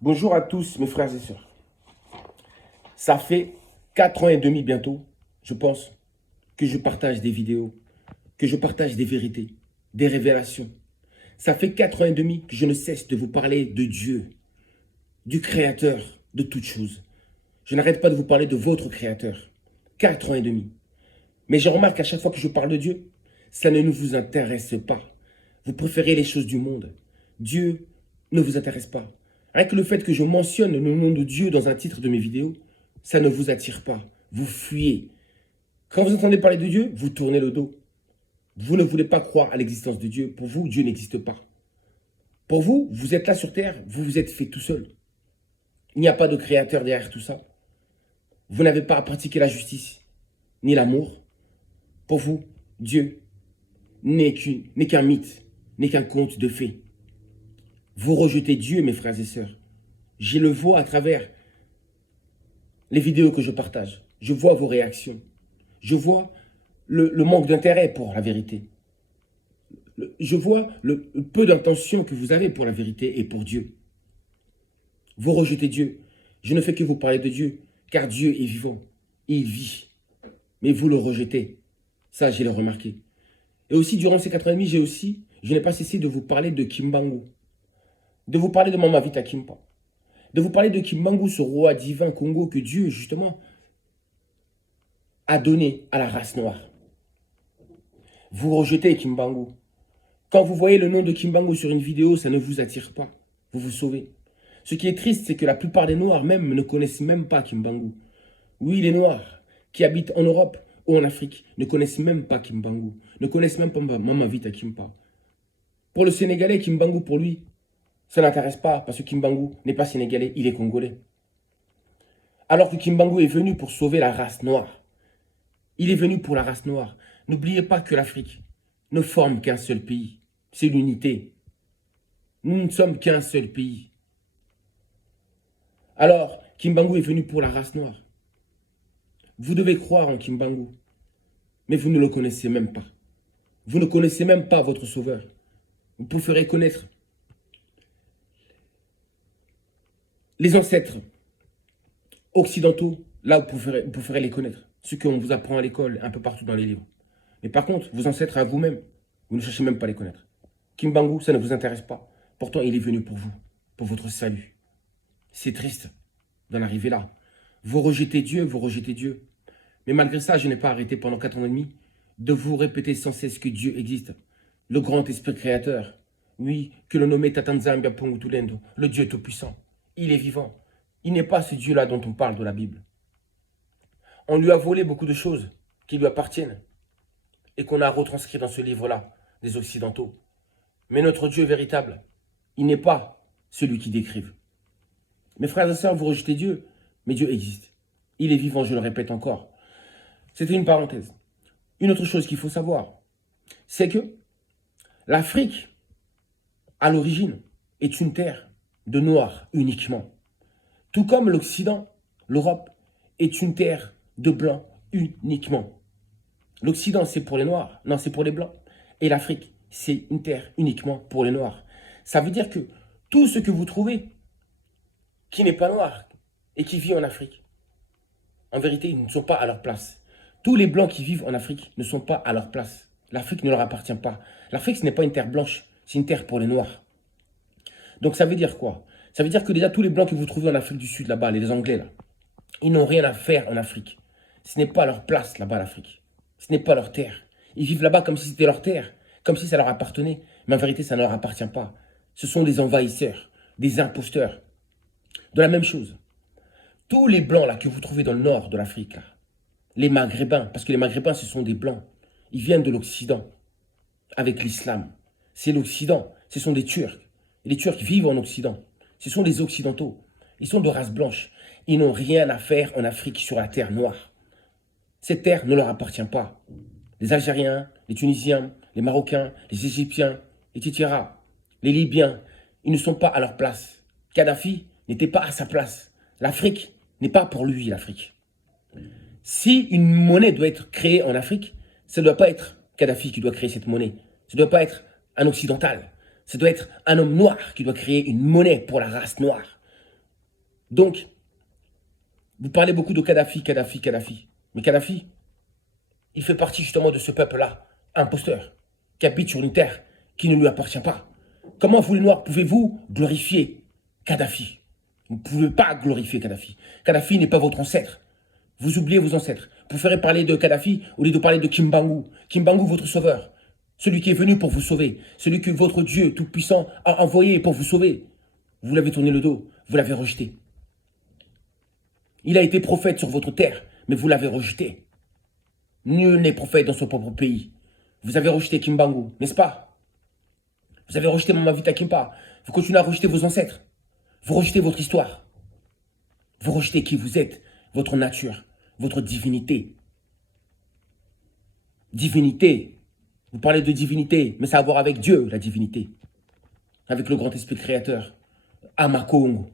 Bonjour à tous mes frères et sœurs. Ça fait 4 ans et demi bientôt, je pense, que je partage des vidéos, que je partage des vérités, des révélations. Ça fait 4 ans et demi que je ne cesse de vous parler de Dieu, du Créateur de toutes choses. Je n'arrête pas de vous parler de votre Créateur. 4 ans et demi. Mais je remarque qu'à chaque fois que je parle de Dieu, ça ne vous intéresse pas. Vous préférez les choses du monde. Dieu ne vous intéresse pas. Rien que le fait que je mentionne le nom de Dieu dans un titre de mes vidéos, ça ne vous attire pas. Vous fuyez. Quand vous entendez parler de Dieu, vous tournez le dos. Vous ne voulez pas croire à l'existence de Dieu. Pour vous, Dieu n'existe pas. Pour vous, vous êtes là sur terre, vous vous êtes fait tout seul. Il n'y a pas de créateur derrière tout ça. Vous n'avez pas à pratiquer la justice, ni l'amour. Pour vous, Dieu n'est qu'un mythe, n'est qu'un conte de fées. Vous rejetez Dieu, mes frères et sœurs. Je le vois à travers les vidéos que je partage. Je vois vos réactions. Je vois le manque d'intérêt pour la vérité. Je vois le peu d'intention que vous avez pour la vérité et pour Dieu. Vous rejetez Dieu. Je ne fais que vous parler de Dieu, car Dieu est vivant. Il vit. Mais vous le rejetez. Ça, j'ai le remarqué. Et aussi, durant ces 4 ans et demi, je n'ai pas cessé de vous parler de Kimbangu. De vous parler de Mama Vita Kimpa. De vous parler de Kimbangu, ce roi divin Congo que Dieu, justement, a donné à la race noire. Vous rejetez Kimbangu. Quand vous voyez le nom de Kimbangu sur une vidéo, ça ne vous attire pas. Vous vous sauvez. Ce qui est triste, c'est que la plupart des Noirs même ne connaissent même pas Kimbangu. Oui, les Noirs qui habitent en Europe ou en Afrique ne connaissent même pas Kimbangu, ne connaissent même pas Mama Vita Kimpa. Pour le Sénégalais, Kimbangu, pour lui, ça n'intéresse pas parce que Kimbangu n'est pas sénégalais, il est congolais. Alors que Kimbangu est venu pour sauver la race noire. Il est venu pour la race noire. N'oubliez pas que l'Afrique ne forme qu'un seul pays. C'est l'unité. Nous ne sommes qu'un seul pays. Alors, Kimbangu est venu pour la race noire. Vous devez croire en Kimbangu, mais vous ne le connaissez même pas. Vous ne connaissez même pas votre sauveur. Vous préférez connaître les ancêtres occidentaux, là où vous préférez les connaître. Ceux qu'on vous apprend à l'école, un peu partout dans les livres. Mais par contre, vos ancêtres à vous-même, vous ne cherchez même pas à les connaître. Kimbangu, ça ne vous intéresse pas. Pourtant, il est venu pour vous, pour votre salut. C'est triste d'en arriver là. Vous rejetez Dieu, vous rejetez Dieu. Mais malgré ça, je n'ai pas arrêté pendant 4 ans et demi de vous répéter sans cesse que Dieu existe. Le grand esprit créateur. Oui, que le nommé Tatanzambia Pongutulendo, le Dieu tout-puissant. Il est vivant. Il n'est pas ce Dieu-là dont on parle de la Bible. On lui a volé beaucoup de choses qui lui appartiennent et qu'on a retranscrit dans ce livre-là, des Occidentaux. Mais notre Dieu véritable, il n'est pas celui qui décrivent. Mes frères et sœurs, vous rejetez Dieu, mais Dieu existe. Il est vivant, je le répète encore. C'était une parenthèse. Une autre chose qu'il faut savoir, c'est que l'Afrique, à l'origine, est une terre de noirs uniquement. Tout comme l'Occident, l'Europe, est une terre de blancs uniquement. L'Occident, c'est pour les noirs, non, c'est pour les blancs. Et l'Afrique, c'est une terre uniquement pour les noirs. Ça veut dire que tout ce que vous trouvez qui n'est pas noir et qui vit en Afrique, en vérité, ils ne sont pas à leur place. Tous les blancs qui vivent en Afrique ne sont pas à leur place. L'Afrique ne leur appartient pas. L'Afrique, ce n'est pas une terre blanche, c'est une terre pour les noirs. Donc ça veut dire quoi? Ça veut dire que déjà tous les blancs que vous trouvez en Afrique du Sud, là-bas, les Anglais, là, ils n'ont rien à faire en Afrique. Ce n'est pas leur place là-bas, l'Afrique. Ce n'est pas leur terre. Ils vivent là-bas comme si c'était leur terre, comme si ça leur appartenait. Mais en vérité, ça ne leur appartient pas. Ce sont des envahisseurs, des imposteurs. De la même chose. Tous les blancs là que vous trouvez dans le nord de l'Afrique, là, les Maghrébins, parce que les Maghrébins, ce sont des blancs. Ils viennent de l'Occident, avec l'islam. C'est l'Occident, ce sont des Turcs. Et les Turcs vivent en Occident. Ce sont des Occidentaux. Ils sont de race blanche. Ils n'ont rien à faire en Afrique sur la terre noire. Cette terre ne leur appartient pas. Les Algériens, les Tunisiens, les Marocains, les Égyptiens, etc., les Libyens, ils ne sont pas à leur place. Kadhafi n'était pas à sa place. L'Afrique n'est pas pour lui, l'Afrique. Si une monnaie doit être créée en Afrique, ça ne doit pas être Kadhafi qui doit créer cette monnaie. Ça ne doit pas être un occidental. Ça doit être un homme noir qui doit créer une monnaie pour la race noire. Donc, vous parlez beaucoup de Kadhafi, Kadhafi, Kadhafi. Mais Kadhafi, il fait partie justement de ce peuple-là, imposteur, qui habite sur une terre qui ne lui appartient pas. Comment vous les Noirs pouvez-vous glorifier Kadhafi? Vous ne pouvez pas glorifier Kadhafi. Kadhafi n'est pas votre ancêtre. Vous oubliez vos ancêtres. Vous préférez parler de Kadhafi au lieu de parler de Kimbangu. Kimbangu, votre sauveur. Celui qui est venu pour vous sauver. Celui que votre Dieu tout-puissant a envoyé pour vous sauver. Vous l'avez tourné le dos. Vous l'avez rejeté. Il a été prophète sur votre terre, mais vous l'avez rejeté. Nul n'est prophète dans son propre pays. Vous avez rejeté Kimbangu, n'est-ce pas? Vous avez rejeté Mama Vita Kimpa. Vous continuez à rejeter vos ancêtres. Vous rejetez votre histoire. Vous rejetez qui vous êtes, votre nature, votre divinité. Divinité. Vous parlez de divinité, mais ça a à voir avec Dieu, la divinité. Avec le grand esprit créateur, Amakongo.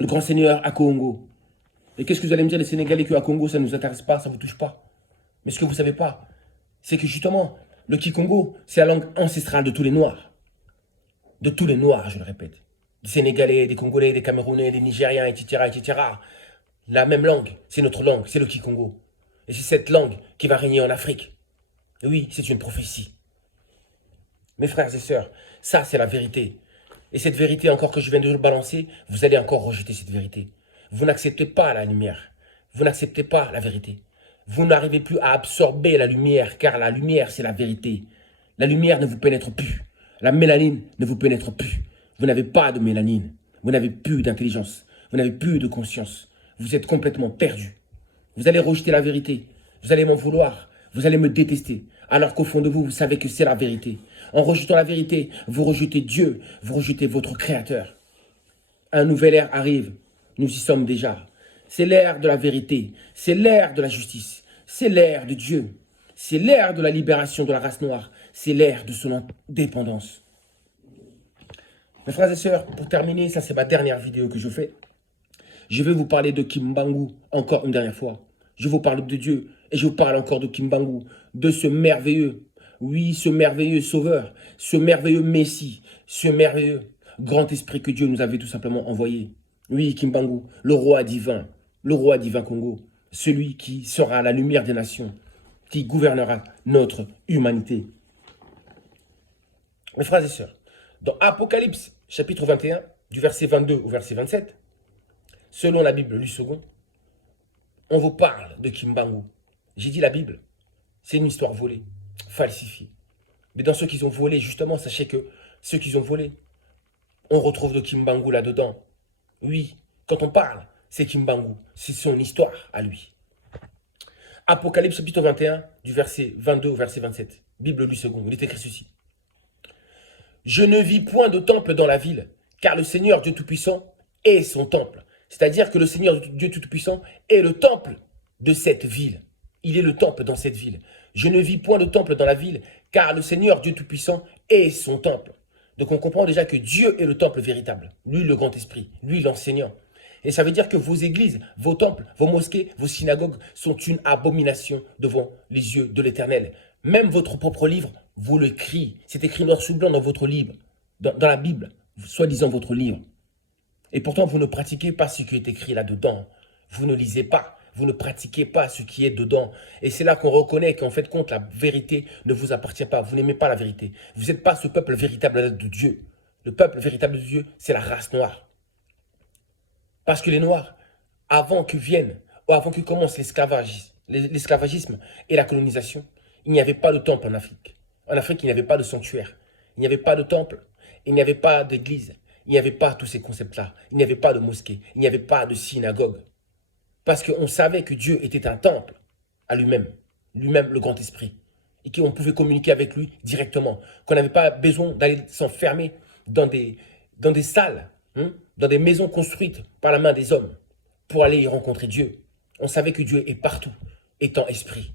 Le grand seigneur à Congo. Et qu'est-ce que vous allez me dire, les Sénégalais, qu'à Congo, ça ne nous intéresse pas, ça ne vous touche pas? Mais ce que vous ne savez pas, c'est que justement, le Kikongo, c'est la langue ancestrale de tous les Noirs. De tous les Noirs, je le répète. Des Sénégalais, des Congolais, des Camerounais, des Nigériens, etc., etc. La même langue, c'est notre langue, c'est le Kikongo. Et c'est cette langue qui va régner en Afrique. Et oui, c'est une prophétie. Mes frères et sœurs, ça, c'est la vérité. Et cette vérité encore que je viens de vous balancer, vous allez encore rejeter cette vérité. Vous n'acceptez pas la lumière. Vous n'acceptez pas la vérité. Vous n'arrivez plus à absorber la lumière, car la lumière, c'est la vérité. La lumière ne vous pénètre plus. La mélanine ne vous pénètre plus. Vous n'avez pas de mélanine. Vous n'avez plus d'intelligence. Vous n'avez plus de conscience. Vous êtes complètement perdu. Vous allez rejeter la vérité. Vous allez m'en vouloir. Vous allez me détester. Alors qu'au fond de vous, vous savez que c'est la vérité. En rejetant la vérité, vous rejetez Dieu. Vous rejetez votre Créateur. Un nouvel ère arrive. Nous y sommes déjà. C'est l'ère de la vérité. C'est l'ère de la justice. C'est l'ère de Dieu. C'est l'ère de la libération de la race noire. C'est l'ère de son indépendance. Mes frères et sœurs, pour terminer, ça c'est ma dernière vidéo que je fais. Je vais vous parler de Kimbangu encore une dernière fois. Je vous parle de Dieu et je vous parle encore de Kimbangu, de ce merveilleux, oui, ce merveilleux sauveur, ce merveilleux Messie, ce merveilleux grand esprit que Dieu nous avait tout simplement envoyé. Oui, Kimbangu, le roi divin Congo, celui qui sera la lumière des nations, qui gouvernera notre humanité. Mes frères et sœurs, dans Apocalypse, chapitre 21, du verset 22 au verset 27, selon la Bible lue second, on vous parle de Kimbangu. J'ai dit la Bible, c'est une histoire volée, falsifiée. Mais dans ceux qu'ils ont volé, justement, sachez que ceux qu'ils ont volé, on retrouve de Kimbangu là-dedans. Oui, quand on parle, c'est Kimbangu, c'est son histoire à lui. Apocalypse chapitre 21, du verset 22 au verset 27, Bible lue second, il est écrit ceci. Je ne vis point de temple dans la ville, car le Seigneur Dieu Tout-Puissant est son temple. C'est-à-dire que le Seigneur Dieu Tout-Puissant est le temple de cette ville. Il est le temple dans cette ville. Je ne vis point de temple dans la ville, car le Seigneur Dieu Tout-Puissant est son temple. Donc on comprend déjà que Dieu est le temple véritable. Lui, le grand esprit. Lui, l'enseignant. Et ça veut dire que vos églises, vos temples, vos mosquées, vos synagogues sont une abomination devant les yeux de l'Éternel. Même votre propre livre vous l'écrit. C'est écrit noir sur blanc dans votre livre, dans la Bible, soi-disant votre livre. Et pourtant, vous ne pratiquez pas ce qui est écrit là-dedans. Vous ne lisez pas. Vous ne pratiquez pas ce qui est dedans. Et c'est là qu'on reconnaît qu'en fait, compte, la vérité ne vous appartient pas. Vous n'aimez pas la vérité. Vous n'êtes pas ce peuple véritable de Dieu. Le peuple véritable de Dieu, c'est la race noire. Parce que les Noirs, avant que vienne, ou avant que commence l'esclavagisme et la colonisation, il n'y avait pas de temple en Afrique. En Afrique, il n'y avait pas de sanctuaire. Il n'y avait pas de temple. Il n'y avait pas d'église. Il n'y avait pas tous ces concepts-là. Il n'y avait pas de mosquée. Il n'y avait pas de synagogue. Parce qu'on savait que Dieu était un temple à lui-même. Lui-même, le grand esprit. Et qu'on pouvait communiquer avec lui directement. Qu'on n'avait pas besoin d'aller s'enfermer dans des salles, dans des maisons construites par la main des hommes pour aller y rencontrer Dieu. On savait que Dieu est partout, étant esprit.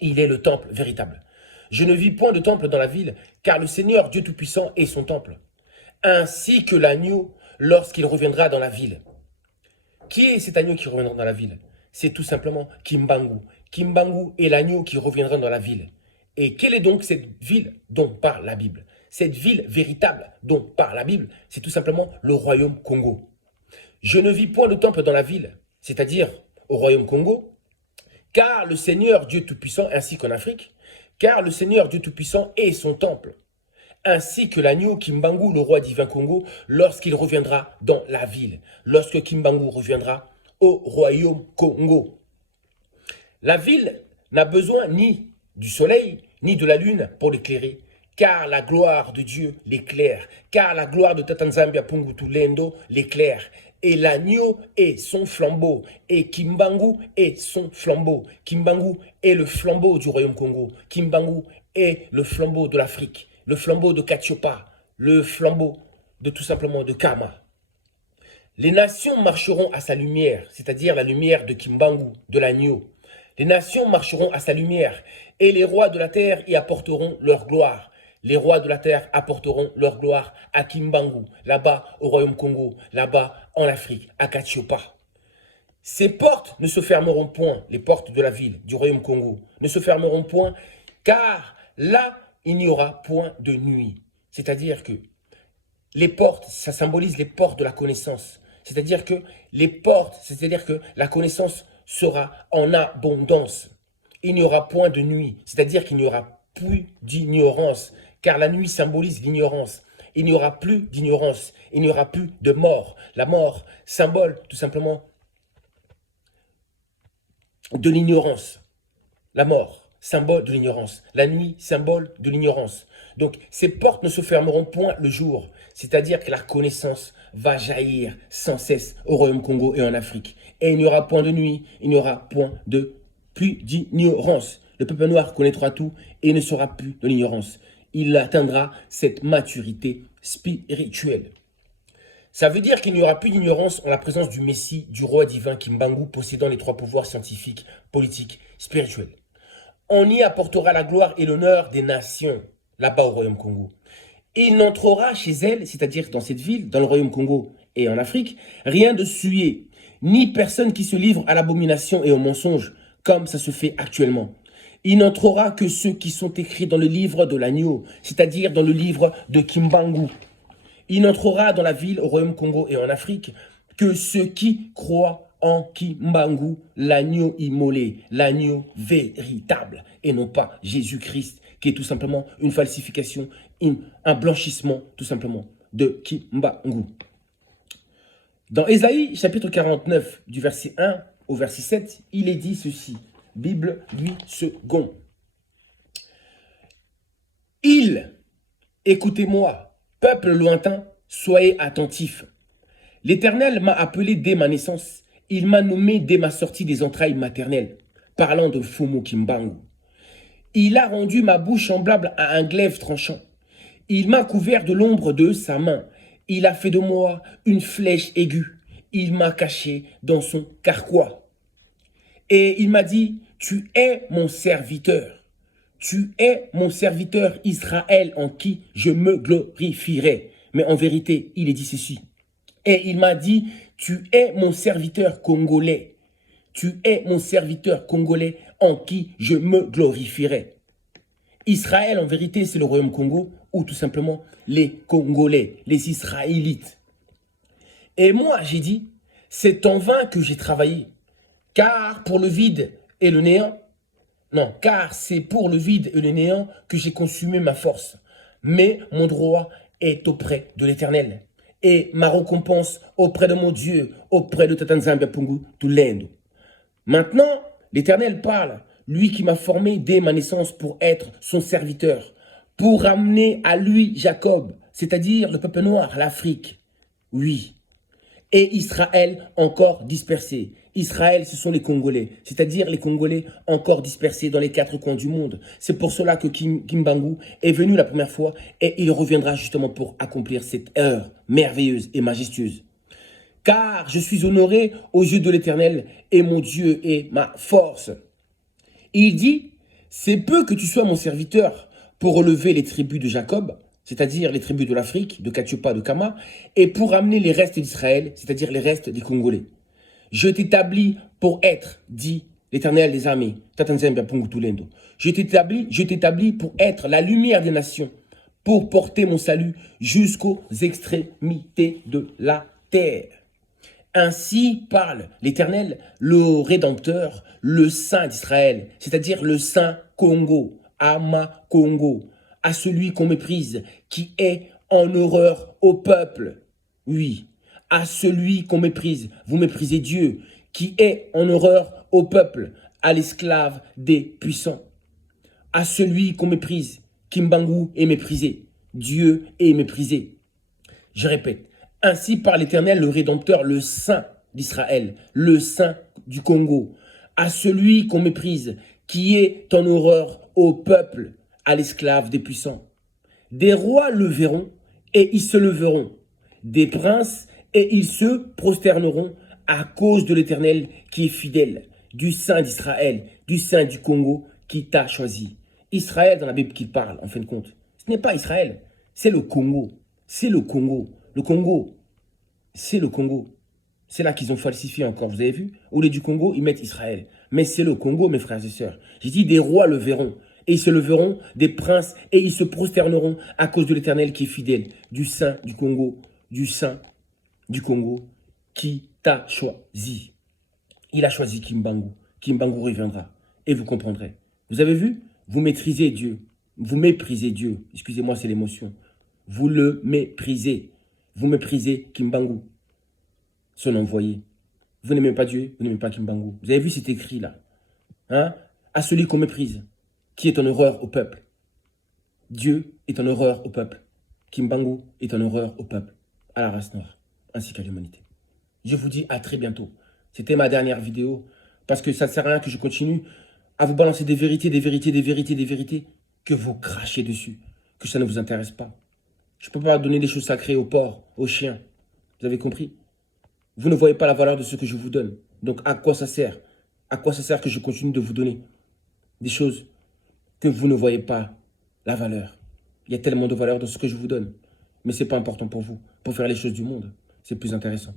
Il est le temple véritable. Je ne vis point de temple dans la ville, car le Seigneur Dieu Tout-Puissant est son temple, ainsi que l'agneau lorsqu'il reviendra dans la ville. Qui est cet agneau qui reviendra dans la ville? C'est tout simplement Kimbangu. Kimbangu est l'agneau qui reviendra dans la ville. Et quelle est donc cette ville dont parle la Bible? Cette ville véritable dont parle la Bible, c'est tout simplement le royaume Congo. Je ne vis point de temple dans la ville, c'est-à-dire au royaume Congo, car le Seigneur Dieu Tout-Puissant, ainsi qu'en Afrique, car le Seigneur Dieu Tout-Puissant est son temple, ainsi que l'agneau Kimbangu, le roi divin Congo, lorsqu'il reviendra dans la ville, lorsque Kimbangu reviendra au royaume Congo. La ville n'a besoin ni du soleil, ni de la lune pour l'éclairer, car la gloire de Dieu l'éclaire, car la gloire de Tatanzambia Pungutu Lendo l'éclaire, et l'agneau est son flambeau, et Kimbangu est son flambeau. Kimbangu est le flambeau du royaume Congo, Kimbangu est le flambeau de l'Afrique, le flambeau de Katiopa, le flambeau de tout simplement de Kama. Les nations marcheront à sa lumière, c'est-à-dire la lumière de Kimbangu, de l'agneau. Les nations marcheront à sa lumière, et les rois de la terre y apporteront leur gloire. Les rois de la terre apporteront leur gloire à Kimbangu, là-bas au royaume Congo, là-bas en Afrique, à Katiopa. Ces portes ne se fermeront point, les portes de la ville, du royaume Congo, ne se fermeront point, car là, il n'y aura point de nuit. C'est-à-dire que les portes, ça symbolise les portes de la connaissance. C'est-à-dire que les portes, c'est-à-dire que la connaissance sera en abondance. Il n'y aura point de nuit, c'est-à-dire qu'il n'y aura plus d'ignorance, car la nuit symbolise l'ignorance. Il n'y aura plus d'ignorance, il n'y aura plus de mort. La mort, symbole tout simplement de l'ignorance. La mort, symbole de l'ignorance. La nuit, symbole de l'ignorance. Donc, ces portes ne se fermeront point le jour. C'est-à-dire que la connaissance va jaillir sans cesse au royaume Congo et en Afrique. Et il n'y aura point de nuit, il n'y aura point de plus d'ignorance. Le peuple noir connaîtra tout et il ne sera plus de l'ignorance. Il atteindra cette maturité spirituelle. Ça veut dire qu'il n'y aura plus d'ignorance en la présence du Messie, du roi divin Kimbangu, possédant les trois pouvoirs scientifiques, politiques, spirituels. On y apportera la gloire et l'honneur des nations, là-bas au royaume Congo. Il n'entrera chez elle, c'est-à-dire dans cette ville, dans le royaume Congo et en Afrique, rien de souillé, ni personne qui se livre à l'abomination et au mensonge, comme ça se fait actuellement. Il n'entrera que ceux qui sont écrits dans le livre de l'agneau, c'est-à-dire dans le livre de Kimbangu. Il n'entrera dans la ville, au royaume Congo et en Afrique, que ceux qui croient en Kimbangu, l'agneau immolé, l'agneau véritable, et non pas Jésus-Christ, qui est tout simplement une falsification, un blanchissement, tout simplement, de Kimbangu. Dans Ésaïe, chapitre 49, du verset 1 au verset 7, il est dit ceci. Bible 8 secondes. Écoutez-moi, peuple lointain, soyez attentifs. L'Éternel m'a appelé dès ma naissance. Il m'a nommé dès ma sortie des entrailles maternelles, parlant de Fumu Kimbangu. Il a rendu ma bouche semblable à un glaive tranchant. Il m'a couvert de l'ombre de sa main. Il a fait de moi une flèche aiguë. Il m'a caché dans son carquois. Et il m'a dit, tu es mon serviteur. Tu es mon serviteur Israël en qui je me glorifierai. Mais en vérité, il est dit ceci. Et il m'a dit, tu es mon serviteur congolais. Tu es mon serviteur congolais en qui je me glorifierai. Israël, en vérité, c'est le royaume Congo ou tout simplement les Congolais, les Israélites. Et moi, j'ai dit, c'est en vain que j'ai travaillé. Car pour le vide et le néant, non, car c'est pour le vide et le néant que j'ai consumé ma force. Mais mon droit est auprès de l'Éternel. Et ma récompense auprès de mon Dieu, auprès de Tatanzambia Pungu Tulendo. Maintenant, l'Éternel parle, lui qui m'a formé dès ma naissance pour être son serviteur, pour ramener à lui Jacob, c'est-à-dire le peuple noir, l'Afrique. Oui. Et Israël encore dispersé. Israël, ce sont les Congolais, c'est-à-dire les Congolais encore dispersés dans les quatre coins du monde. C'est pour cela que Kimbangu est venu la première fois et il reviendra justement pour accomplir cette heure merveilleuse et majestueuse. Car je suis honoré aux yeux de l'Éternel et mon Dieu est ma force. Il dit, c'est peu que tu sois mon serviteur pour relever les tribus de Jacob, c'est-à-dire les tribus de l'Afrique, de Katiopa, de Kama, et pour ramener les restes d'Israël, c'est-à-dire les restes des Congolais. Je t'établis pour être, dit l'Éternel des armées, Tatanzambia Pungu Tulendo. Je t'établis pour être la lumière des nations, pour porter mon salut jusqu'aux extrémités de la terre. Ainsi parle l'Éternel, le Rédempteur, le Saint d'Israël, c'est-à-dire le Saint Congo, Ama Congo, à celui qu'on méprise, qui est en horreur au peuple. Oui, à celui qu'on méprise, vous méprisez Dieu, qui est en horreur au peuple, à l'esclave des puissants. À celui qu'on méprise, Kimbangu est méprisé, Dieu est méprisé. Je répète, ainsi par l'Éternel, le Rédempteur, le Saint d'Israël, le Saint du Congo, à celui qu'on méprise, qui est en horreur au peuple, à l'esclave des puissants. Des rois le verront et ils se leveront, des princes et ils se prosterneront à cause de l'Éternel qui est fidèle, du Saint d'Israël, du Saint du Congo qui t'a choisi. Israël, dans la Bible qu'il parle, en fin de compte, ce n'est pas Israël, c'est le Congo. C'est le Congo. Le Congo, c'est le Congo. C'est là qu'ils ont falsifié encore, vous avez vu? Au lieu du Congo, ils mettent Israël. Mais c'est le Congo, mes frères et sœurs. J'ai dit, des rois le verront. Et ils se leveront, des princes, et ils se prosterneront à cause de l'Éternel qui est fidèle, du Saint du Congo, du Saint du Congo, qui t'a choisi. Il a choisi Kimbangu. Kimbangu reviendra. Et vous comprendrez. Vous avez vu? Vous maîtrisez Dieu. Vous méprisez Dieu. Excusez-moi, c'est l'émotion. Vous le méprisez. Vous méprisez Kimbangu, son envoyé. Vous n'aimez pas Dieu, vous n'aimez pas Kimbangu. Vous avez vu cet écrit là, hein? À celui qu'on méprise, qui est en horreur au peuple. Dieu est en horreur au peuple. Kimbangu est en horreur au peuple, à la race noire, ainsi qu'à l'humanité. Je vous dis à très bientôt. C'était ma dernière vidéo, parce que ça ne sert à rien que je continue à vous balancer des vérités, que vous crachez dessus, que ça ne vous intéresse pas. Je ne peux pas donner des choses sacrées aux porcs, aux chiens. Vous avez compris? Vous ne voyez pas la valeur de ce que je vous donne. Donc à quoi ça sert? À quoi ça sert que je continue de vous donner des choses que vous ne voyez pas la valeur? Il y a tellement de valeur dans ce que je vous donne. Mais ce n'est pas important pour vous. Pour faire les choses du monde, c'est plus intéressant.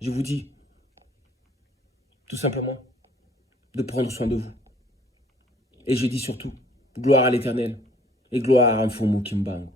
Je vous dis, tout simplement, de prendre soin de vous. Et je dis surtout, gloire à l'Éternel et gloire à Mfumu Kimbangu.